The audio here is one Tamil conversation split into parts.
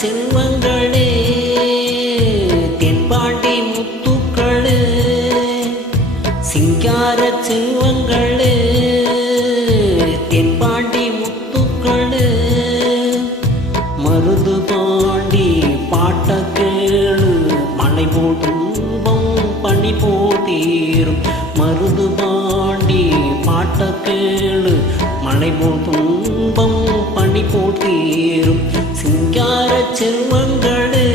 செல்வங்களே தென்பாண்டி முத்துக்களே சிங்கார செல்வங்களே தென்பாண்டி முத்துக்களே மருது பாண்டி பாட்ட கேளு மலை போல் துன்பம் பனி போதீரும் மருது பாண்டி பாட்ட கேளு மலை போல் துன்பம் பனி போதீரும் சிங்கார செல்வங்களே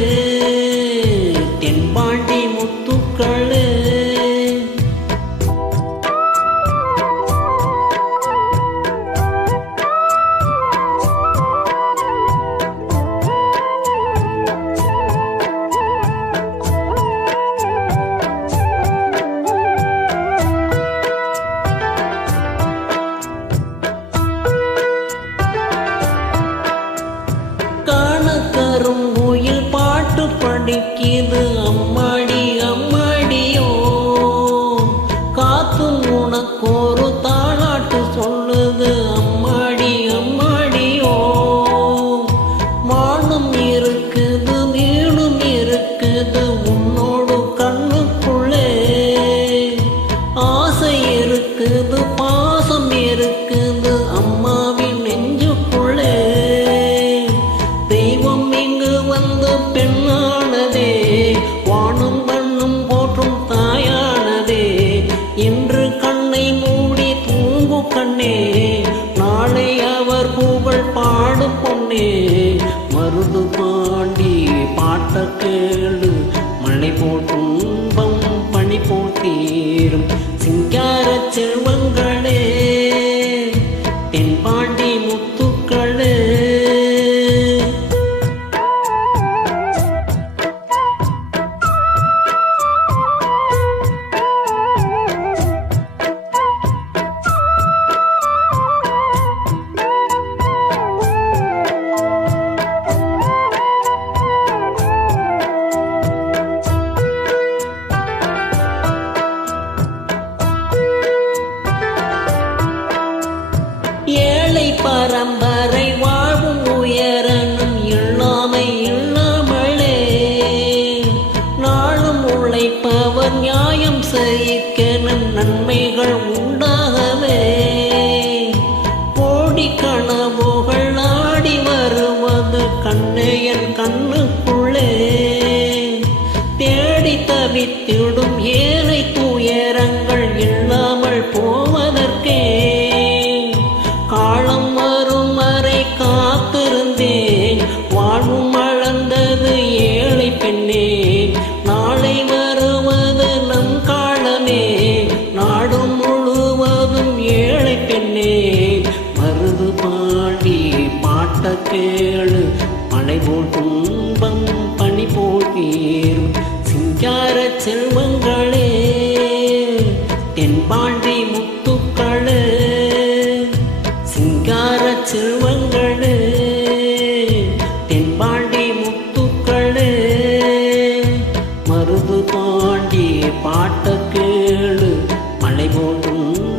தென்பாண்டி முத்துக்களே கருங்குயில் பாட்டு படிக்கிது அம்மாடி அம்மாடியோ காத்தும் உனக்கொரு தாளாட்டு சொல்லுது அம்மாடி அம்மாடியோ மானும் இருக்குது மீனும் இருக்குது உன்னோடு கண்ணுக்குள்ளே ஆசை இருக்குது பாசம் இருக்குது அம்மாவின் நெஞ்சுக்குள்ளே தெய்வம் இங்கு வந்து பெண்ணானதே வானும் மண்ணும் போற்றும் தாயானதே இன்று கண்ணை மூடி தூங்கு கண்ணே நாளை அவர் புகழ் பாடு பொன்னே மருது பாண்டி பாட்ட கேளு மழை போல் துன்பம் பனி போல் தீரும் சிங்கார செல்வங்களே தென்பாண்டி முத்துக்களே ஏழை பரம்பரை வாழும் உயரனும் இல்லாமை இல்லாமலே நாளும் உழைப்பவர் நியாயம் செய்யணும் நன்மைகள் உண்டாகவே கோடி கனவுகள் ஆடி வருவது கண்ணையன் கண்ணுக்குள்ளே தேடி தவித்திடும் ஏழை துயரங்கள் இல்லாமல் போவதற்கே காலம் வரும் வரை காத்திருந்தேன் வாழ்வும் மலர்ந்தது ஏழை பெண்ணே நாளை வருவது நம் காலமே நாடு முழுவதும் ஏழை பெண்ணே மருது பாண்டி பாட்ட கேளு மழை போல் துன்பம் பனி போல் தீரும் சிங்கார செல்வங்களே தென்பாண்டி முத்துக்களே சிங்கார செல்வங்களே தென்பாண்டி முத்துக்களே மருது பாண்டி பாட்ட கேளு மலை போலும்